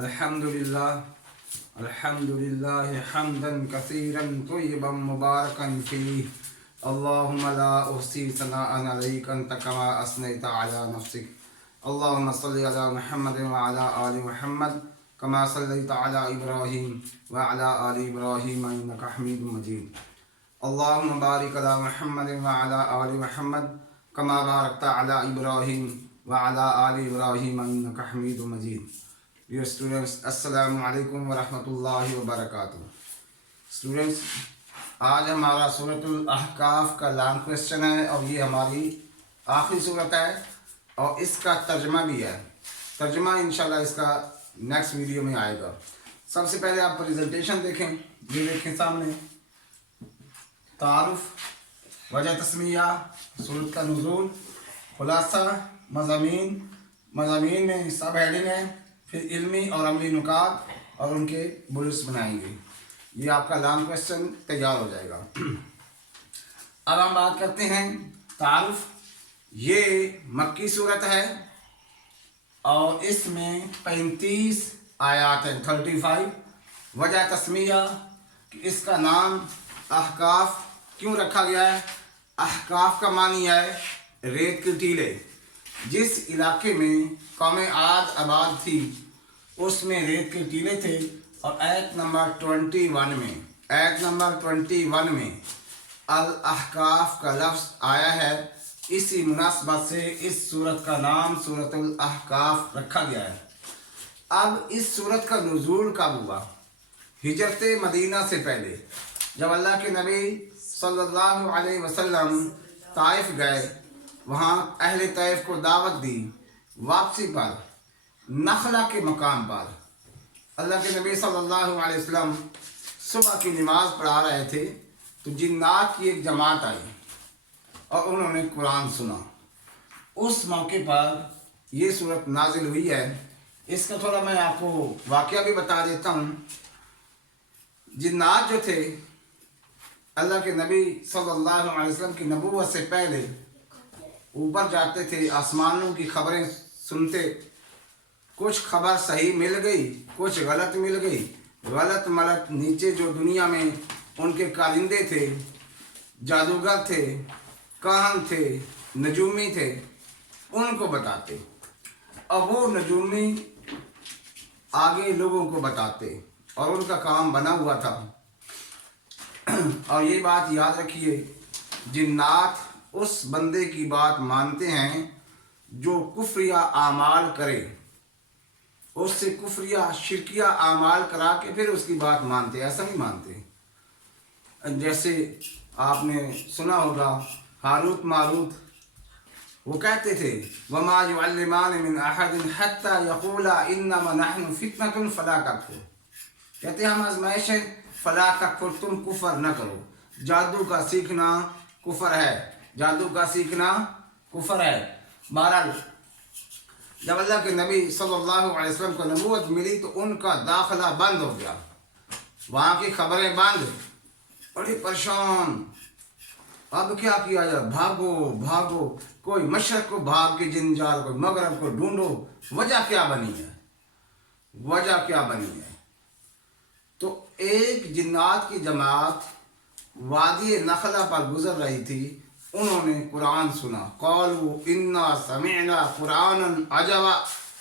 अल्हम्दुलिल्लाह हम्दन कसीरन तय्यबन मुबारकन फीह अल्लाहुम्मा ला उहसी सनाअन अलैका अंत कमा असनैता अला नफ्सिक अल्लाहुम्मा सल्लि अला मुहम्मद व अला आलि मुहम्मद कमा सल्लैता अला इब्राहीम व अला आलि इब्राहीम इन्नका हमीदुम मजीद अल्लाहुम्मा बारिक अला मुहम्मद व अला आलि मुहम्मद कमा बारकता अला इब्राहीम व अला आलि इब्राहीम इन्नका हमीदुम मजीद। Dear students, अस्सलामु अलैकुम व रहमतुल्लाहि व बरकातुहू। स्टूडेंट्स, आज हमारा सूरतुल अहकाफ का लॉन्ग क्वेश्चन है और ये हमारी आखिरी सूरत है और इसका तर्जमा भी है। तर्जमा इंशाल्लाह इसका नेक्स्ट वीडियो में आएगा। सबसे पहले आप प्रेजेंटेशन देखें, ये देखें सामने तारुफ, वजह तस्मिया, सूरत का नुज़ूल, खुलासा, मज़ामीन में सब हेडिंग है, फिर इल्मी और अमली नुकात और उनके बुलेट्स बनाएंगे। ये आपका लॉन्ग क्वेश्चन तैयार हो जाएगा। अब हम बात करते हैं तारुफ। ये मक्की सूरत है और इसमें 35 आयात हैं, 35। वजह तस्मिया कि इसका नाम अहकाफ क्यों रखा गया है। अहकाफ का मानी है रेत के टीले। जिस इलाके में कौम आद आबाद थी उसमें रेत के टीले थे और आयत नंबर 21 में अल अहकाफ का लफ्ज़ आया है। इसी मुनासबत से इस सूरत का नाम सूरतुल अहकाफ रखा गया है। अब इस सूरत का नुज़ूल कब हुआ? हिजरत मदीना से पहले, जब अल्लाह के नबी सल्लल्लाहु अलैहि वसल्लम ताइफ गए, वहाँ अहले ताइफ को दावत दी। वापसी पर नखला के मकाम पर अल्लाह के नबी सल्लल्लाहु अलैहि वसल्लम सुबह की नमाज पढ़ा रहे थे तो जिन्नात की एक जमात आई और उन्होंने कुरान सुना। उस मौके पर ये सूरत नाजिल हुई है। इसका थोड़ा मैं आपको वाक़या भी बता देता हूँ। जिन्नात जो थे अल्लाह के नबी सल्लल्लाहु अलैहि वसल्लम की नबूवत से पहले ऊपर जाते थे, आसमानों की खबरें सुनते। कुछ खबर सही मिल गई, कुछ गलत मिल गई। गलत मलत नीचे जो दुनिया में उनके कारिंदे थे, जादूगर थे, काहन थे, नजूमी थे, उनको बताते और वो नजूमी आगे लोगों को बताते और उनका काम बना हुआ था। और ये बात याद रखिए, जिन्नात उस बंदे की बात मानते हैं जो कुफ्रिया आमाल करे, उससे कुफ्रिया शिरकिया आमाल करा के फिर उसकी बात मानते। ऐसा नहीं मानते। जैसे आपने सुना होगा हारूत मारूत, वो कहते थे वमा युअल्लिमान मिन अहदिन हत्ता यक़ूला इन्नमा नहनु फितनतुन फला तकफुर। कहते हम आजमाइश है, फला तकफुर, तुम कुफर न करो। जादू का सीखना कुफर है, जादू का सीखना कुफर है। बहरहाल जब अल्लाह के नबी सल्लल्लाहु अलैहि वसल्लम को नबूवत मिली तो उनका दाखिला बंद हो गया, वहाँ की खबरें बंद, बड़ी परेशान। अब क्या किया जाए? भागो भागो, कोई मशरक को भाग के जिन जा रहा, कोई मगरब को ढूंढो। वजह क्या बनी है? वजह क्या बनी है? तो एक जिन्नात की जमात वादी नखला पर गुजर रही थी, उन्होंने कुरान सुना। क़ालू इन्ना समिअना कुरानन अजबा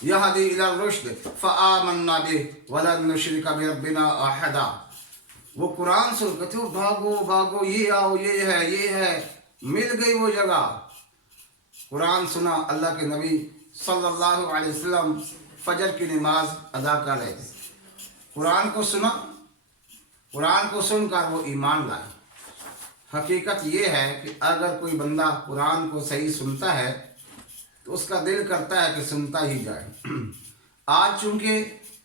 यहदी इला रुश्द फ़आमन्ना बिही वलन नुश्रिका बिरब्बिना अहदा। वो कुरान सुन के थे, भागो भागो, ये आओ, ये है। मिल गई वो जगह। कुरान सुना। अल्लाह के नबी सल्लल्लाहु अलैहि वसल्लम फजर की नमाज अदा कर रहे थे। कुरान को सुना, कुरान को सुनकर वो ईमान लाए। हकीकत ये है कि अगर कोई बंदा कुरान को सही सुनता है तो उसका दिल करता है कि सुनता ही जाए। आज चूँकि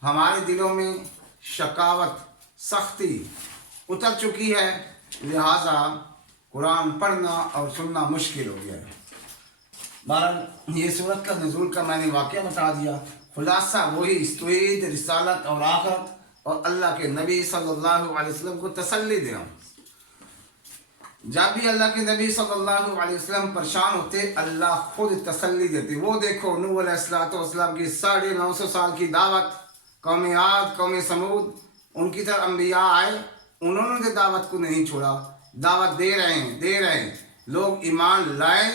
हमारे दिलों में शकावत, सख्ती उतर चुकी है, लिहाजा कुरान पढ़ना और सुनना मुश्किल हो गया है। बहरहाल ये सूरत का नुज़ूल का मैंने वाक़या बता दिया। खुलासा वही तौहीद, रिसालत और आखिरत और अल्लाह के नबी सल्लल्लाहु अलैहि वसल्लम को तसल्ली देना। जब भी अल्लाह के नबी सल्लल्लाहु अलैहि वसल्लम परेशान होते, अल्लाह खुद तसल्ली देते। वो देखो नूह अलैहिस्सलातु वस्सलाम की 950 साल की दावत قوم عاد, قوم سمود, उनकी तरफ अंबिया आए, उन्होंने दावत को नहीं छोड़ा. दावत दे रहे हैं. लोग ईमान लाएं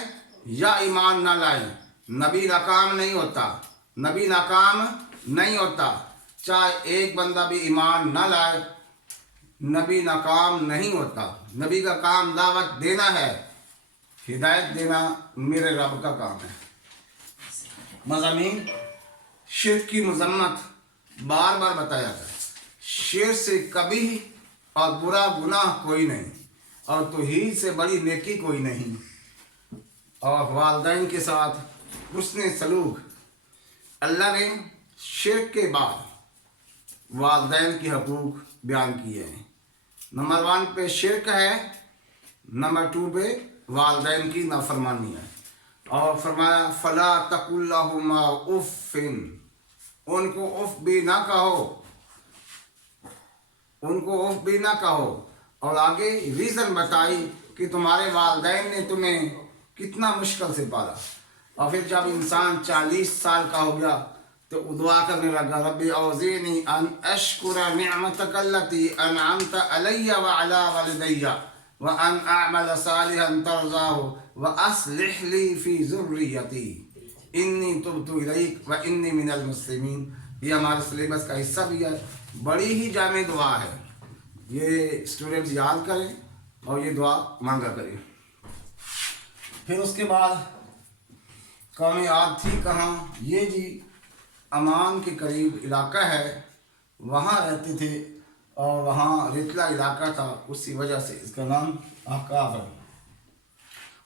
या ईमान ना लाएं, नबी नाकाम नहीं होता. चाहे एक बंदा भी ईमान ना लाए, नबी नाकाम नहीं होता. नबी का काम दावत देना है, हिदायत देना मेरे रब का काम है. मज़ामीन शिर्क की मजम्मत बार बार बताया था. शिर्क से कभी और बुरा गुनाह कोई नहीं, और तौहीद से बड़ी नेकी कोई नहीं. और वालिदैन के साथ हुस्न सलूक. अल्लाह ने शिर्क के बाद वालिदैन के हकूक़ बयान किए हैं. नंबर 1 पे शिर्क है, नंबर 2 पे वालिदैन की नाफरमानी है. और फरमाया फला तकुल्लहुमा उफ़्फ़िन, उनको उफ़ भी ना कहो. और आगे रीज़न बताई कि तुम्हारे वालिदैन ने तुम्हें कितना मुश्किल से पाला. और फिर जब इंसान 40 साल का हो गया तो दुआ करने लगा, रब्बी औज़िनी अन अश्कुरा निअमतक अल्लती अनअमत अलैया व अला वालिदैया व अन अअमल सालिहन तर्ज़ाहु व अस्लिह ली फ़ी ज़ुर्रियती इन्नी तुब्तु इलैक व इन्नी मिनल मुस्लिमीन. ये हमारे सिलेबस का हिस्सा भी है. बड़ी ही जामे दुआ है, ये स्टूडेंट्स याद करें और ये दुआ मांगा करें. फिर उसके बाद कौम आद थी कहाँ? ये जी अमान के करीब इलाका है, वहाँ रहते थे. और वहाँ रेतला इलाका था, उसी वजह से इसका नाम अहकाफ है.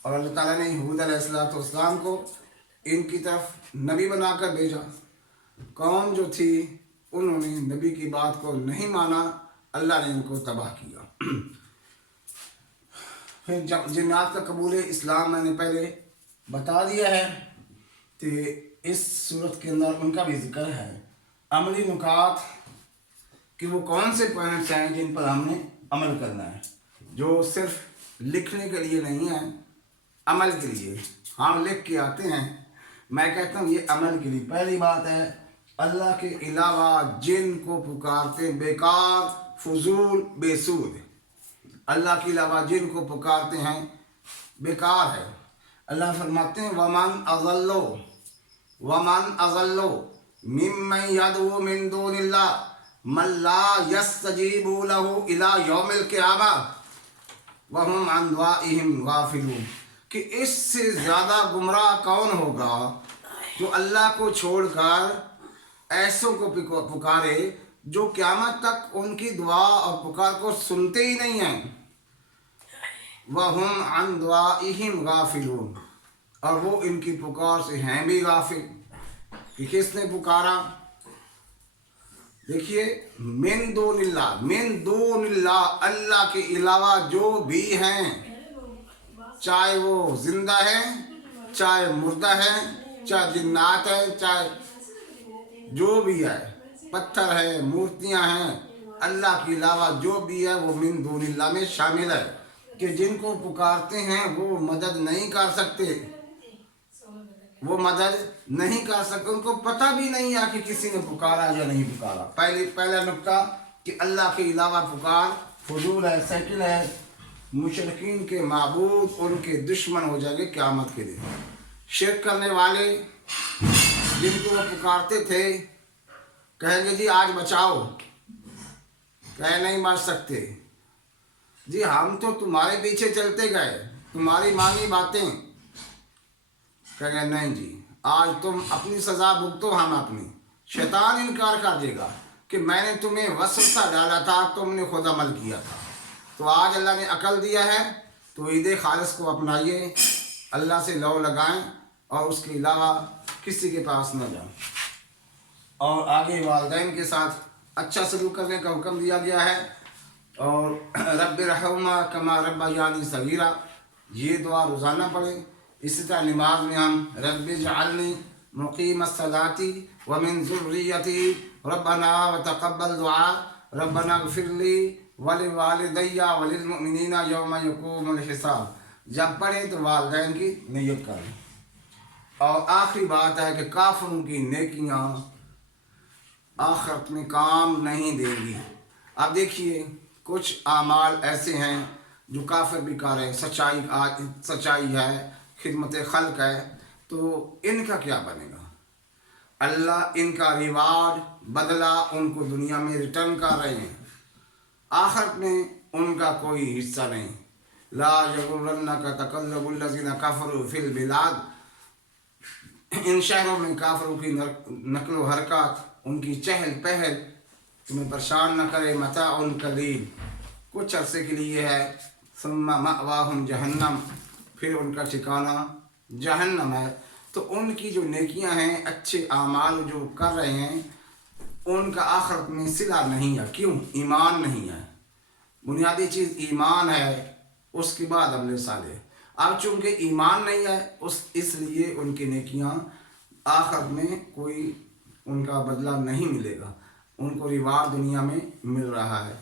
और अल्लाह ताला ने हूद अलैहिस्सलाम को इनकी तरफ नबी बनाकर भेजा. कौम जो थी उन्होंने नबी की बात को नहीं माना, अल्लाह ने इनको तबाह किया. फिर जब जिन्नात का कबूल इस्लाम मैंने पहले बता दिया है, तो इस सूरत के अंदर उनका भी जिक्र है. अमली नुकात कि वो कौन से पॉइंट्स हैं जिन पर हमने अमल करना है, जो सिर्फ लिखने के लिए नहीं है, अमल के लिए. हम लिख के आते हैं, मैं कहता हूँ ये अमल के लिए. पहली बात है, अल्लाह के अलावा जिन को पुकारते बेकार, फजूल, बेसूद. अल्लाह के अलावा जिन को पुकारते हैं बेकार है. अल्लाह फरमाते हैं वमन अज़ल्लो मिम्मन यदउ मिन दूनिल्लाह मन ला यस्तजीबु लहु इला यौमिल क़ियामह व हुम अन दुआइहिम गाफिलून. कि इससे ज़्यादा गुमराह कौन होगा जो अल्लाह को छोड़कर ऐसों को पुकारे जो क़यामत तक उनकी दुआ और पुकार को सुनते ही नहीं हैं. वहुम अन दुआइहिम गाफिलून, और वो इनकी पुकार से हैं भी गाफिल. कि किसने पुकारा? देखिए, मिन दूनिल्लाह, अल्लाह के अलावा जो भी हैं, चाहे वो जिंदा है, चाहे मुर्दा है, चाहे जिन्नात है, चाहे जो भी है, पत्थर है, मूर्तियां हैं, अल्लाह के अलावा जो भी है वो मिन दूनिल्लाह में शामिल है. कि जिनको पुकारते हैं वो मदद नहीं कर सकते, उनको पता भी नहीं है कि किसी ने पुकारा या नहीं पुकारा. पहला नुक्ता कि अल्लाह के अलावा पुकार फजूल है. सेकंड है, मुशरिकीन के माबूद उनके दुश्मन हो जाएंगे क़यामत के दिन. शिर्क करने वाले जिनको वो पुकारते थे कहेंगे जी आज बचाओ, कहे नहीं बच सकते जी, हम तो तुम्हारे पीछे चलते गए, तुम्हारी मांगी बातें. कहेंगे नहीं जी, आज तुम अपनी सज़ा भुगतो, हम अपनी. शैतान इनकार कर देगा कि मैंने तुम्हें वसवसा डाला था, तुमने खुद अमल किया था. तो आज अल्लाह ने अकल दिया है, तो ईद खालिस को अपनाइए, अल्लाह से लौ लगाएं और उसके अलावा किसी के पास न जाएं. और आगे वालिदैन के साथ अच्छा सलूक करने का हुक्म दिया गया है. और रब्बि रहमा कमा रब्बयानी सगीरा, ये दुआ रोज़ाना पढ़ें. इसी तरह नमाज में हम रब्बि जअलनी मुक़ीमस्सलाती व मिन ज़ुर्रियती रब्बना व तक़ब्बल दुआ रब्बना इग़फ़िरली व लिवालिदैया व लिलमुमिनीना यौम यक़ूमुल हिसाब. जब पढ़ें तो वालिदैन की नियत करें. और आखिरी बात है कि काफिरों की नेकियां آخرت میں کام نہیں دیں گی۔ اب دیکھیے کچھ اعمال ایسے ہیں جو کافر بھی کر رہے ہیں، سچائی ہے، خدمت خلق ہے، تو ان کا کیا بنے گا؟ اللہ ان کا ریوارڈ بدلہ ان کو دنیا میں ریٹرن کر رہے ہیں، آخرت میں ان کا کوئی حصہ نہیں۔ لا یغرنک تقلب الذین کفروا فی البلاد، ان شہروں میں کافروں کی نقل و حرکات، ان کی چہل پہل تمہیں پریشان نہ کرے۔ متاع قلیل، کچھ عرصے کے لیے ہے، ثم مأواہم جہنم، پھر ان کا ٹھکانہ جہنم ہے۔ تو ان کی جو نیکیاں ہیں، اچھے اعمال جو کر رہے ہیں، ان کا آخرت میں صلہ نہیں ہے۔ کیوں؟ ایمان نہیں ہے۔ بنیادی چیز ایمان ہے، اس کے بعد عمل صالح۔ اب چونکہ ایمان نہیں ہے، اس لیے ان کی نیکیاں آخرت میں کوئی ان کا بدلہ نہیں ملے گا، ان کو ریوارڈ دنیا میں مل رہا ہے۔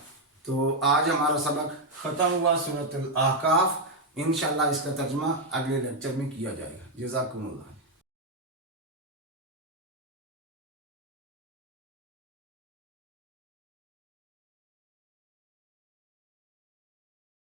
تو آج ہمارا سبق ختم ہوا سورۃ الاحقاف۔ انشاءاللہ اس کا ترجمہ اگلے لیکچر میں کیا جائے گا۔ جزاکم اللہ۔